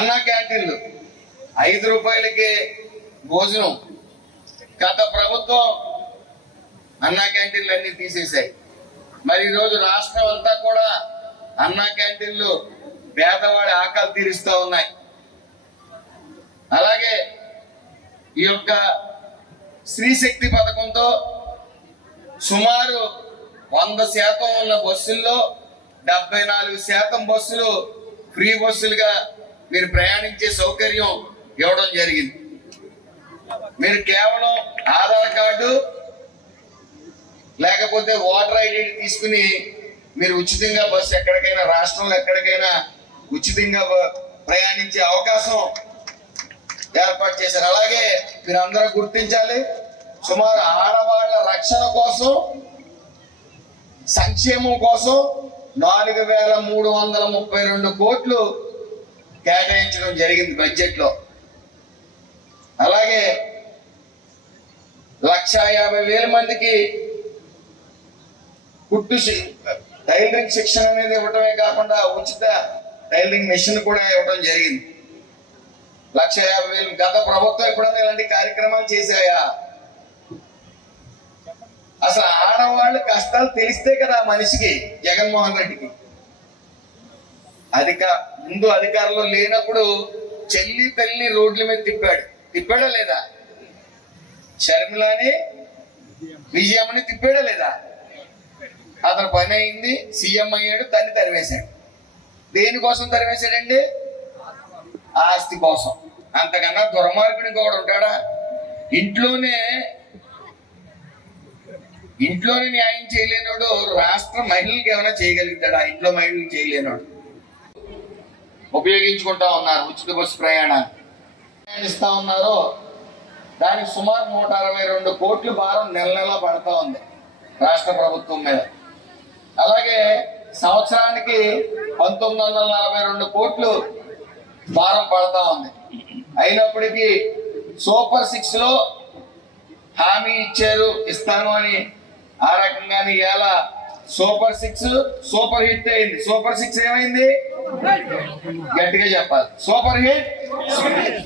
అన్నా క్యాంటీన్లు. ఐదు రూపాయలకే భోజనం. గత ప్రభుత్వం అన్నా క్యాంటీన్లు అన్ని తీసేశాయి. మరి ఈరోజు రాష్ట్రం అంతా కూడా అన్నా క్యాంటీన్లు పేదవాడి ఆకలి తీరుస్తూ ఉన్నాయి. అలాగే ఈ యొక్క స్త్రీశక్తి పథకంతో సుమారు వంద శాతం ఉన్న బస్సుల్లో డెబ్బై నాలుగు శాతం బస్సులు ఫ్రీ బస్సులుగా మీరు ప్రయాణించే సౌకర్యం ఇవ్వడం జరిగింది. మీరు కేవలం ఆధార్ కార్డు లేకపోతే ఓటర్ ఐడి తీసుకుని మీరు ఉచితంగా బస్సు ఎక్కడికైనా రాష్ట్రంలో ఎక్కడికైనా ఉచితంగా ప్రయాణించే అవకాశం ఏర్పాటు చేశారు. అలాగే మీరు అందరూ గుర్తించాలి సుమారు ఆడవాళ్ళ రక్షణ కోసం సంక్షేమం కోసం నాలుగు వేల మూడు వందల ముప్పై రెండు కోట్లు కేటాయించడం జరిగింది బడ్జెట్లో అలాగే లక్ష యాభై వేల మందికి కుట్టు టైలరింగ్ శిక్షణ అనేది ఇవ్వటమే కాకుండా ఉచిత టైలరింగ్ మిషన్ కూడా ఇవ్వడం జరిగింది. లక్ష యాభై వేలు గత ప్రభుత్వం ఎప్పుడైనా ఇలాంటి కార్యక్రమాలు చేశాయా? అసలు ఆడవాళ్ళు కష్టాలు తెలిస్తే కదా మనిషికి జగన్మోహన్ రెడ్డికి. అధిక ముందు అధికారంలో లేనప్పుడు చెల్లి తల్లి రోడ్ల మీద తిప్పాడు. తిప్పాడా లేదా? షర్మిలాని విజయమ్మని తిప్పాడా లేదా? అతను పని అయింది సీఎం అయ్యాడు తన్ని తరివేశాడు. దేనికోసం తరివేశాడండి? ఆస్తి కోసం. అంతకన్నా దుర్మార్గుడు ఇంకొకడు ఉంటాడా? ఇంట్లోనే ఇంట్లోనే న్యాయం చేయలేనోడు రాష్ట్ర మహిళలకు ఏమైనా చేయగలుగుతాడా? ఇంట్లో మహిళలకు చేయలేనోడు. ఉపయోగించుకుంటా ఉన్నారు ఉచిత బస్సు ప్రయాణాన్ని. ప్రయాణిస్తా ఉన్నారో దానికి సుమారు నూట అరవై రెండు కోట్లు భారం నెల నెలా పడతా ఉంది రాష్ట్ర ప్రభుత్వం మీద. అలాగే సంవత్సరానికి పంతొమ్మిది వందల నలభై రెండు కోట్లు భారం పడతా ఉంది. అయినప్పటికీ సూపర్ సిక్స్లో హామీ ఇచ్చారు ఇస్తాను అని ఆ రకంగానే ఇలా సూపర్ సిక్స్ సూపర్ హిట్ అయింది. సూపర్ సిక్స్ ఏమైంది? గట్టిగా చెప్పాలి. Super hit.